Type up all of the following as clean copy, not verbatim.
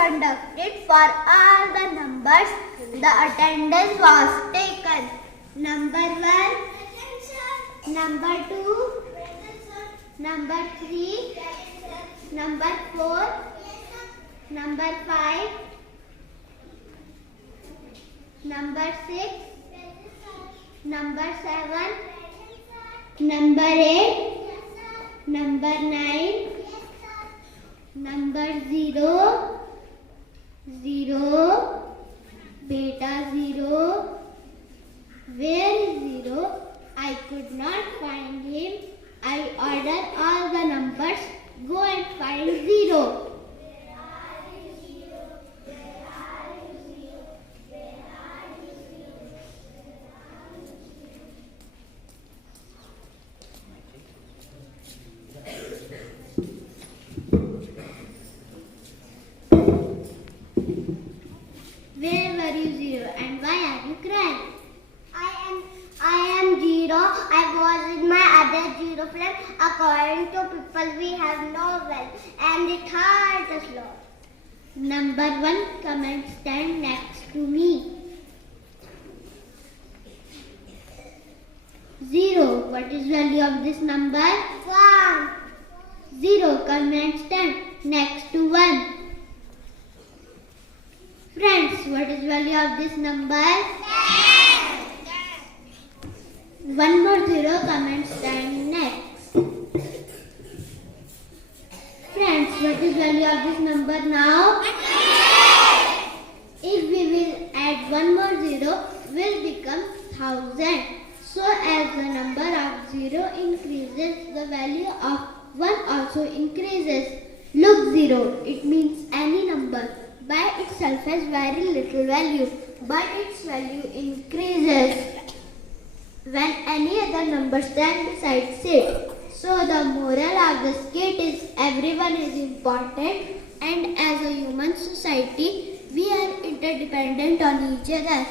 conducted for all the numbers. The attendance was taken. Number 1, number 2, number 3, number 4, number 5, number 6, number 7, number 8, number 9, number 0, 0, beta 0. Where is 0? I could not find him. I order all the numbers. Go and find 0. Where were you 0 and why are you crying? I am 0. I was with my other 0 friend. According to people, we have no well and it hurts us lot. Number 1, come and stand next to me. 0. What is value of this number? 1. 0. Come and stand next to 1. Friends, what is value of this number? 1 more 0. Come and stand next. Friends, what is value of this number now? If we will add 1 more 0, will become 1000. So as the number of 0 increases, the value of 1 also increases. Look, 0, it means any number. By itself has very little value, but its value increases when any other number stands besides it. So the moral of the skit is everyone is important, and as a human society, we are interdependent on each other.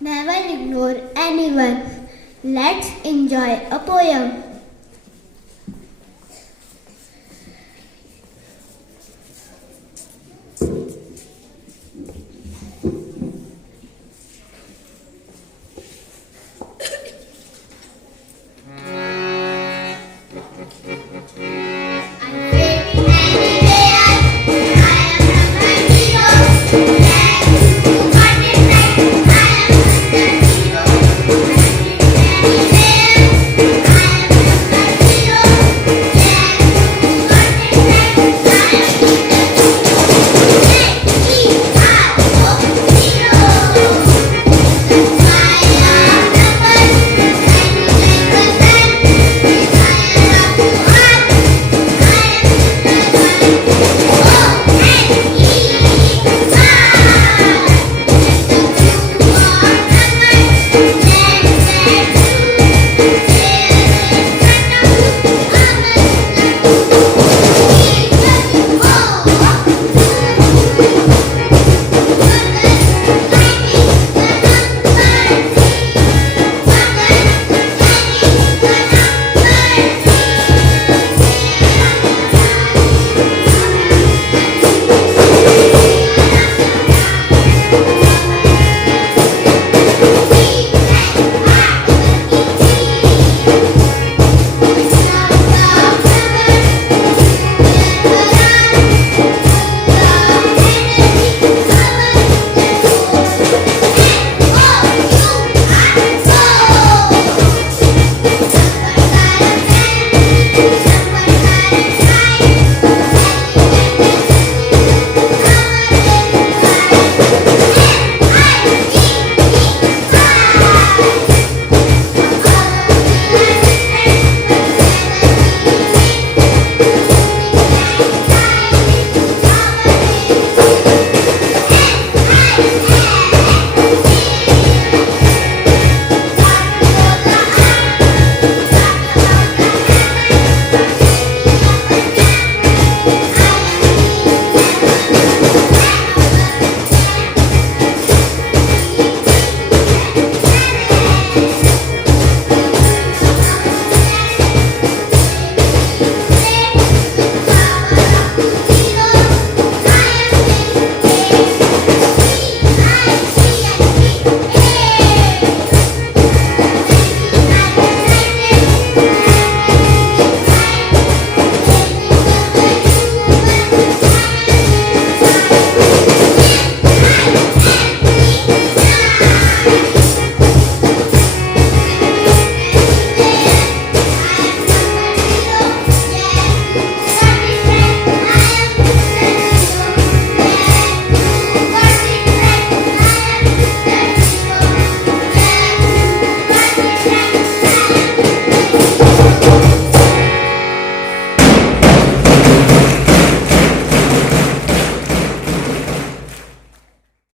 Never ignore anyone. Let's enjoy a poem.